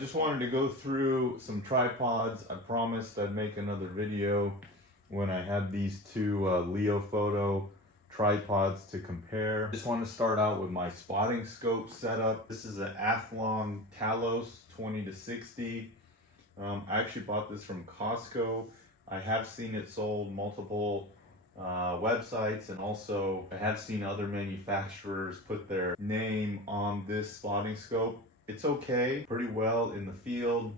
Just wanted to go through some tripods. I promised I'd make another video when I had these two LEOFOTO tripods to compare. Just want to start out with my spotting scope setup. This is an Athlon Talos 20-60. I actually bought this from Costco. I have seen it sold multiple websites, and also I have seen other manufacturers put their name on this spotting scope. It's okay, pretty well in the field.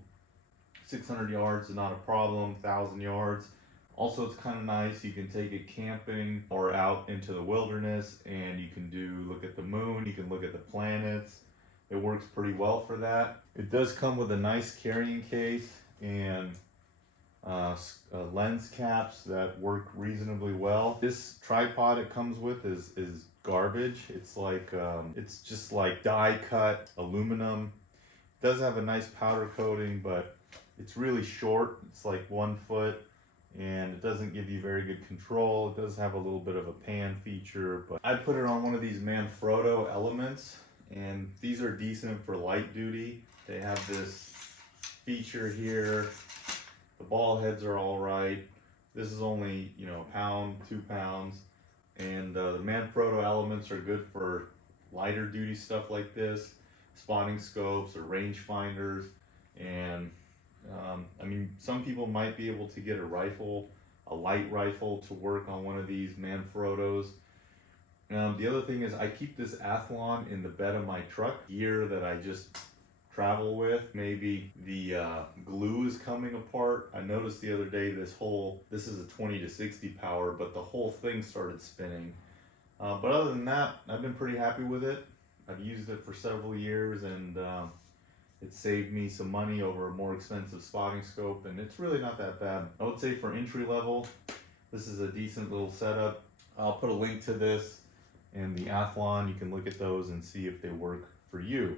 600 yards is not a problem, 1,000 yards. Also, it's kind of nice. You can take it camping or out into the wilderness, and you can look at the moon, you can look at the planets. It works pretty well for that. It does come with a nice carrying case and lens caps that work reasonably well. This tripod it comes with is garbage. It's like it's just like die cut aluminum. It does have a nice powder coating, but it's really short. It's like 1 foot, and it doesn't give you very good control. It does have a little bit of a pan feature, but I put it on one of these Manfrotto elements, and these are decent for light duty. They have this feature here. The ball heads are all right. This is only, a pound, 2 pounds. And the Manfrotto elements are good for lighter duty stuff like this, spotting scopes or range finders. And I mean, some people might be able to get a light rifle to work on one of these Manfrottos. The other thing is I keep this Athlon in the bed of my truck. Gear that I just travel with. Maybe the glue is coming apart. I noticed the other day this is a 20-60 power, but the whole thing started spinning. But other than that, I've been pretty happy with it. I've used it for several years, and it saved me some money over a more expensive spotting scope, and it's really not that bad. I would say for entry level, this is a decent little setup. I'll put a link to this and the Athlon. You can look at those and see if they work for you.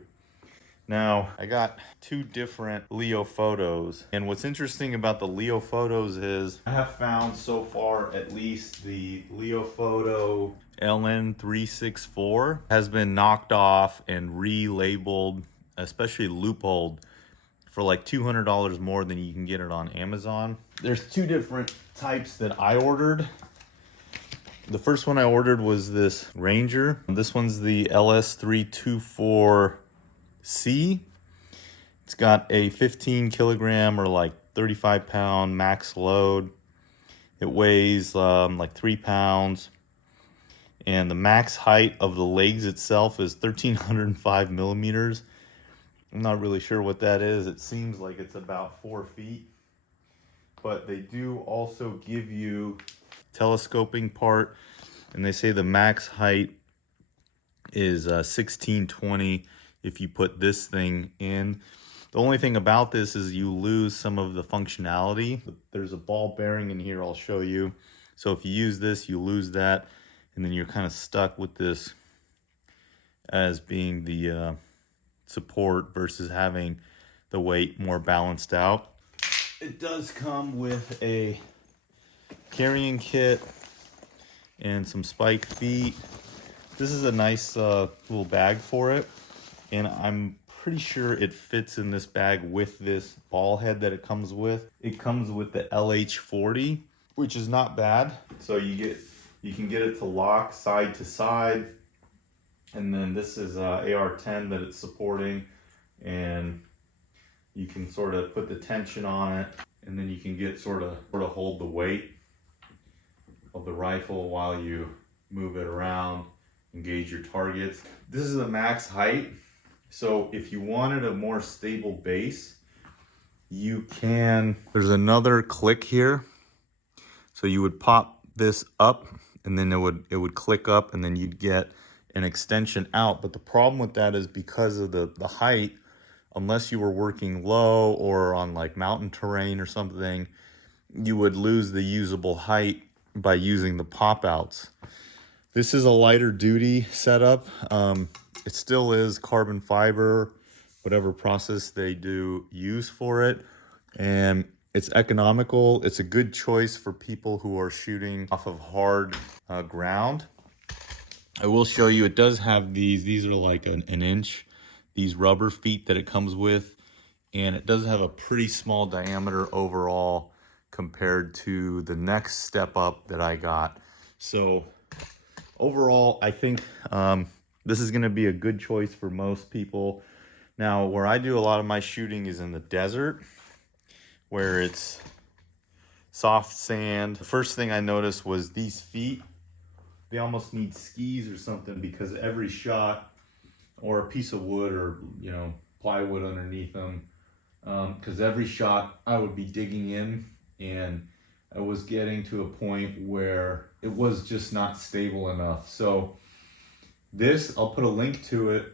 Now, I got 2 different LEOFOTOs, and what's interesting about the LEOFOTOs is I have found so far at least the LEOFOTO LN-364 has been knocked off and relabeled, especially LEUPOLD, for like $200 more than you can get it on Amazon. There's 2 different types that I ordered. The first one I ordered was this Ranger. This one's the LS-324C. It's got a 15 kilogram or like 35 pound max load. It weighs like 3 pounds, and the max height of the legs itself is 1,305 millimeters. I'm not really sure what that is. It seems like it's about 4 feet, but they do also give you telescoping part, and they say the max height is 1620 if you put this thing in. The only thing about this is you lose some of the functionality. There's a ball bearing in here, I'll show you. So if you use this, you lose that, and then you're kind of stuck with this as being the support versus having the weight more balanced out. It does come with a carrying kit and some spike feet. This is a nice little bag for it, and I'm pretty sure it fits in this bag with this ball head that it comes with. It comes with the LH-40, which is not bad. So you can get it to lock side to side, and then this is AR-10 that it's supporting, and you can sort of put the tension on it, and then you can get sort of hold the weight of the rifle while you move it around, engage your targets. This is the max height. So if you wanted a more stable base, you can, there's another click here. So you would pop this up, and then it would click up, and then you'd get an extension out. But the problem with that is because of the height, unless you were working low or on like mountain terrain or something, you would lose the usable height by using the pop outs. This is a lighter duty setup. It still is carbon fiber, whatever process they do use for it, and it's economical. It's a good choice for people who are shooting off of hard ground. I will show you, it does have these are like an inch, these rubber feet that it comes with, and it does have a pretty small diameter overall compared to the next step up that I got. So overall, I think this is going to be a good choice for most people. Now, where I do a lot of my shooting is in the desert, where it's soft sand. The first thing I noticed was these feet. They almost need skis or something, because every shot, or a piece of wood, or plywood underneath them, because every shot I would be digging in, and I was getting to a point where it was just not stable enough. So this, I'll put a link to it.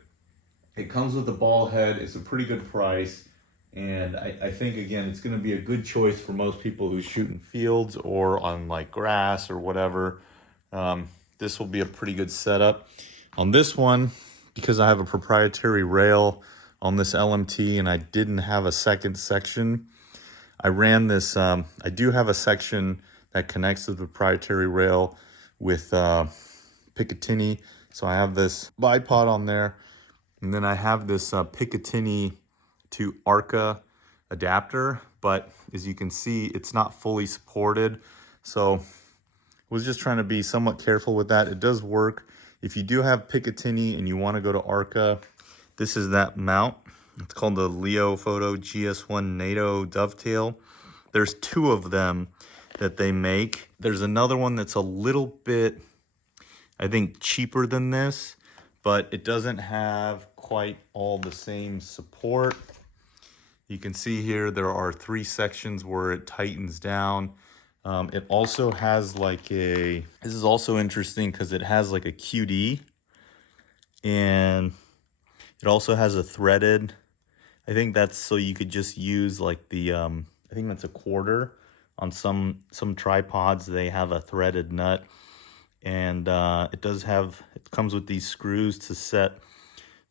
It comes with a ball head. It's a pretty good price. And I think, again, it's going to be a good choice for most people who shoot in fields or on like grass or whatever. This will be a pretty good setup. On this one, because I have a proprietary rail on this LMT and I didn't have a second section, I ran this, I do have a section that connects to the proprietary rail with Picatinny. So I have this bipod on there, and then I have this Picatinny to Arca adapter, but as you can see, it's not fully supported. So was just trying to be somewhat careful with that. It does work. If you do have Picatinny and you want to go to Arca, this is that mount. It's called the LEOFOTO GS1 NATO Dovetail. There's two of them that they make. There's another one that's a little bit, I think, cheaper than this, but it doesn't have quite all the same support. You can see here there are 3 sections where it tightens down. It also has like this is also interesting because it has like a QD, and it also has a threaded, I think that's so you could just use like the, I think that's a quarter. On some tripods, they have a threaded nut, and it comes with these screws to set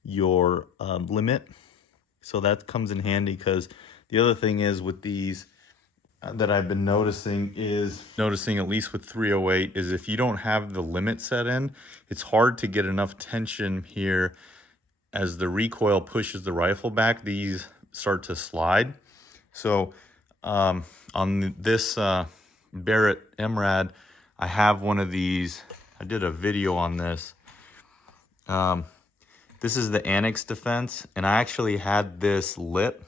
your limit. So that comes in handy, because the other thing is with these that I've been noticing, at least with 308, is if you don't have the limit set in, it's hard to get enough tension here. As the recoil pushes the rifle back, these start to slide. So on this Barrett MRAD, I have one of these. I did a video on this. This is the Annex Defense, and I actually had this lip,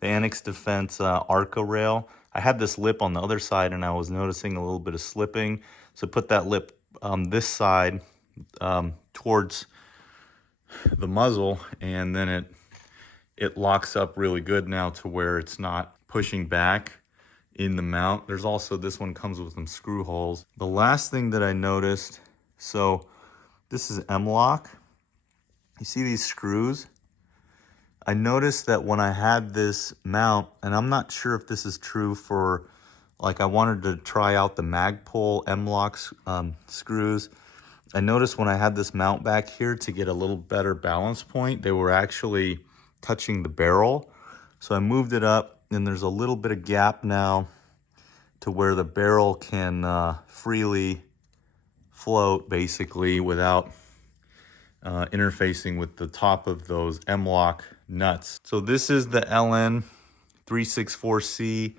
the Annex Defense Arca rail. I had this lip on the other side, and I was noticing a little bit of slipping. So put that lip on this side towards the muzzle, and then it locks up really good now to where it's not pushing back in the mount. There's also, this one comes with some screw holes. The last thing that I noticed, so this is M-LOK. You see these screws? I noticed that when I had this mount, and I'm not sure if this is true for, like, I wanted to try out the Magpul M-LOK screws. I noticed when I had this mount back here, to get a little better balance point, they were actually touching the barrel. So I moved it up, and there's a little bit of gap now to where the barrel can freely float, basically, without interfacing with the top of those M-LOK nuts. So this is the LN-364C,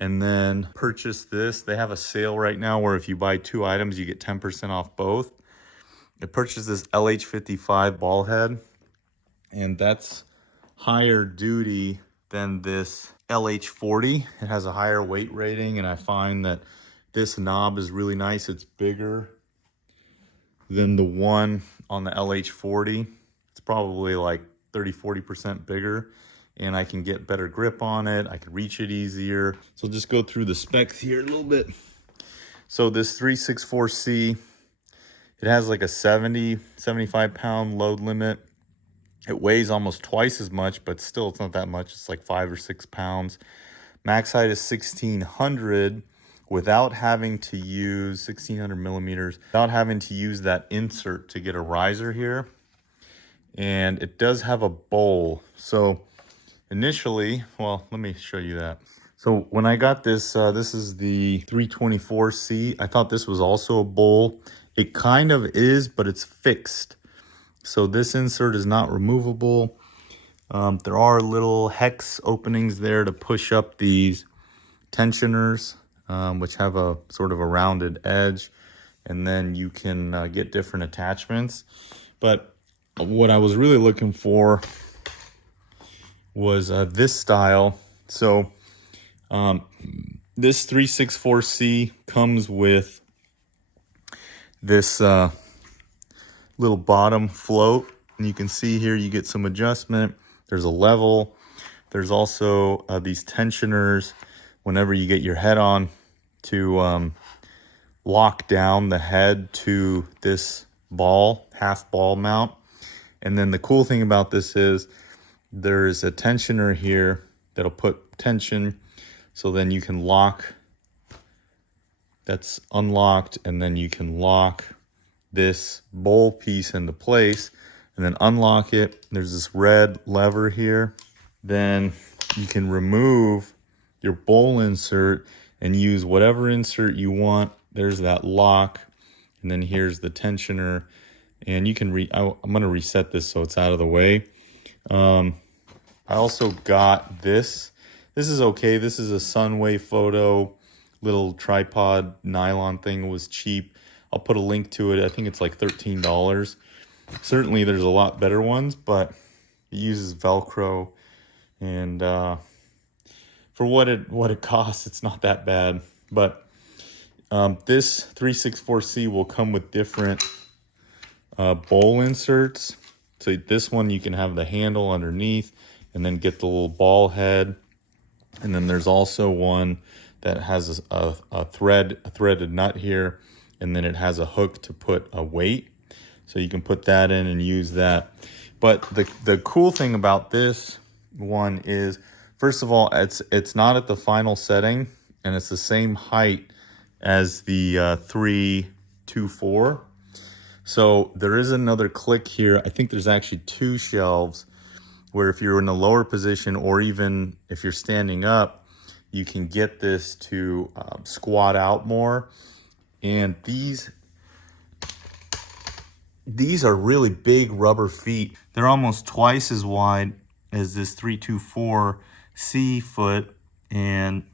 and then purchase this. They have a sale right now where if you buy 2 items, you get 10% off both. I purchased this LH-55 ball head, and that's higher duty than this LH-40. It has a higher weight rating, and I find that this knob is really nice. It's bigger than the one on the LH-40. It's probably like 30–40% bigger, and I can get better grip on it. I can reach it easier. So just go through the specs here a little bit. So this 364C, it has like a 75 pound load limit. It weighs almost twice as much, but still it's not that much. It's like 5 or 6 pounds. Max height is 1600 without having to use 1600 millimeters, without having to use that insert to get a riser here. And it does have a bowl. So initially, well, let me show you that. So when I got this, this is the 324C. I thought this was also a bowl. It kind of is, but it's fixed. So this insert is not removable. There are little hex openings there to push up these tensioners, which have a sort of a rounded edge, and then you can get different attachments. But what I was really looking for was this style. So this 364C comes with this little bottom float, and you can see here you get some adjustment. There's a level. There's also these tensioners whenever you get your head on to lock down the head to this ball, half ball mount. And then the cool thing about this is there's a tensioner here that'll put tension, so then you can lock, that's unlocked, and then you can lock this bowl piece into place and then unlock it. There's this red lever here. Then you can remove your bowl insert and use whatever insert you want. There's that lock, and then here's the tensioner, and you can I'm going to reset this so it's out of the way. I also got this. This is okay. This is a LEOFOTO little tripod nylon thing. It was cheap. I'll put a link to it. I think it's like $13. Certainly there's a lot better ones, but it uses Velcro, and for what it costs, it's not that bad. But this 364C will come with different bowl inserts. So this one you can have the handle underneath and then get the little ball head. And then there's also one that has a threaded nut here, and then it has a hook to put a weight. So you can put that in and use that. But the cool thing about this one is, first of all, it's not at the final setting, and it's the same height as the 324. So there is another click here. I think there's actually 2 shelves where if you're in a lower position, or even if you're standing up, you can get this to squat out more. And these are really big rubber feet. They're almost twice as wide as this 324C foot, and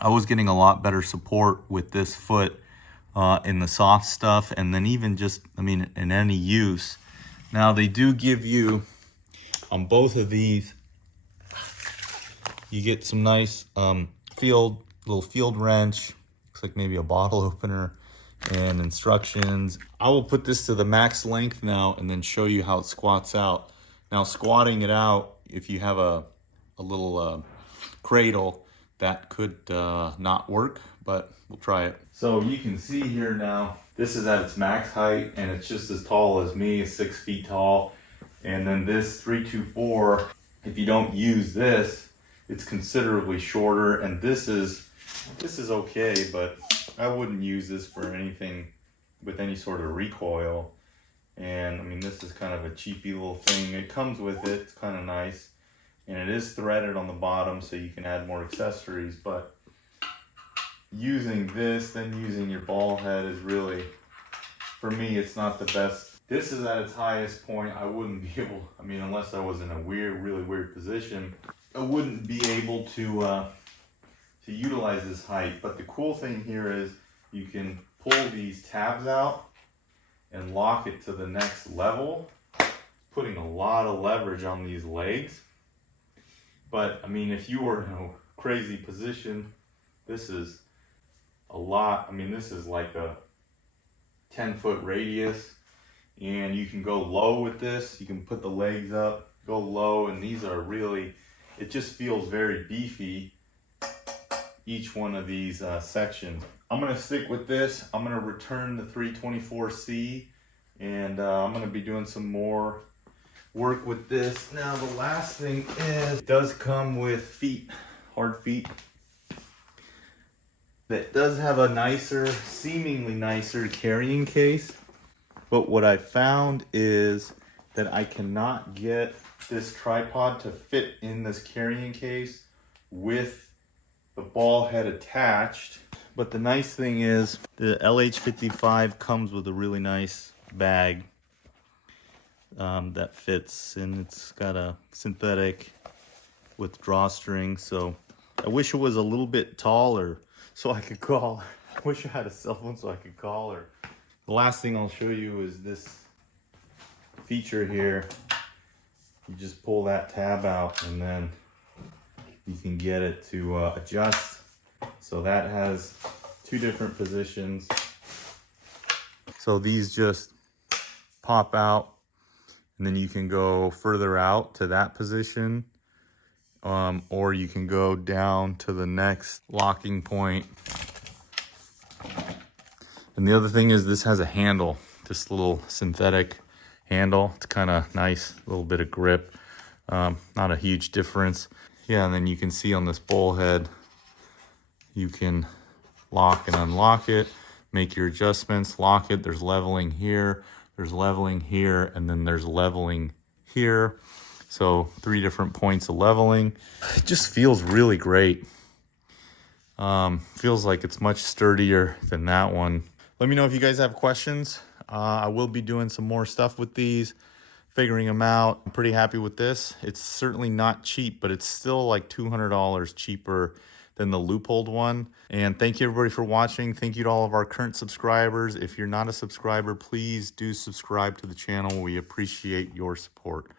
I was getting a lot better support with this foot in the soft stuff, and then even just, I mean, in any use. Now they do give you, on both of these, you get some nice little field wrench, looks like maybe a bottle opener, and instructions. I will put this to the max length now and then show you how it squats out. Now squatting it out, if you have a little cradle, that could not work, but we'll try it. So you can see here now, this is at its max height, and it's just as tall as me, it's 6 feet tall. And then this 324, if you don't use this, it's considerably shorter, and this is okay, but I wouldn't use this for anything with any sort of recoil. And I mean, this is kind of a cheapy little thing. It comes with it, it's kind of nice, and it is threaded on the bottom, so you can add more accessories. But using this, then using your ball head is really, for me, it's not the best. This is at its highest point. I wouldn't be able, I mean, unless I was in a really weird position, I wouldn't be able to utilize this height. But the cool thing here is you can pull these tabs out and lock it to the next level, putting a lot of leverage on these legs. But I mean, if you were in a crazy position, this is a lot. I mean, this is like a 10-foot radius, and you can go low with this. You can put the legs up, go low, and these are really, it just feels very beefy, each one of these sections. I'm gonna stick with this. I'm gonna return the 324C, and I'm gonna be doing some more work with this. Now the last thing is, it does come with feet, hard feet. That does have a nicer, seemingly nicer carrying case. But what I found is that I cannot get this tripod to fit in this carrying case with the ball head attached. But the nice thing is the LH-55 comes with a really nice bag. that fits, and it's got a synthetic with drawstring. So I wish it was a little bit taller so I could call. I wish I had a cell phone so I could call her. The last thing I'll show you is this feature here. You just pull that tab out and then you can get it to adjust. So that has two different positions. So these just pop out, and then you can go further out to that position, or you can go down to the next locking point. And the other thing is this has a handle, this little synthetic handle. It's kind of nice, a little bit of grip, not a huge difference. Yeah, and then you can see on this bowl head, you can lock and unlock it, make your adjustments, lock it. There's leveling here, there's leveling here, and then there's leveling here. So 3 different points of leveling. It just feels really great. Feels like it's much sturdier than that one. Let me know if you guys have questions. I will be doing some more stuff with these, figuring them out. I'm pretty happy with this. It's certainly not cheap, but it's still like $200 cheaper than the LEUPOLD one. And thank you everybody for watching. Thank you to all of our current subscribers. If you're not a subscriber, please do subscribe to the channel. We appreciate your support.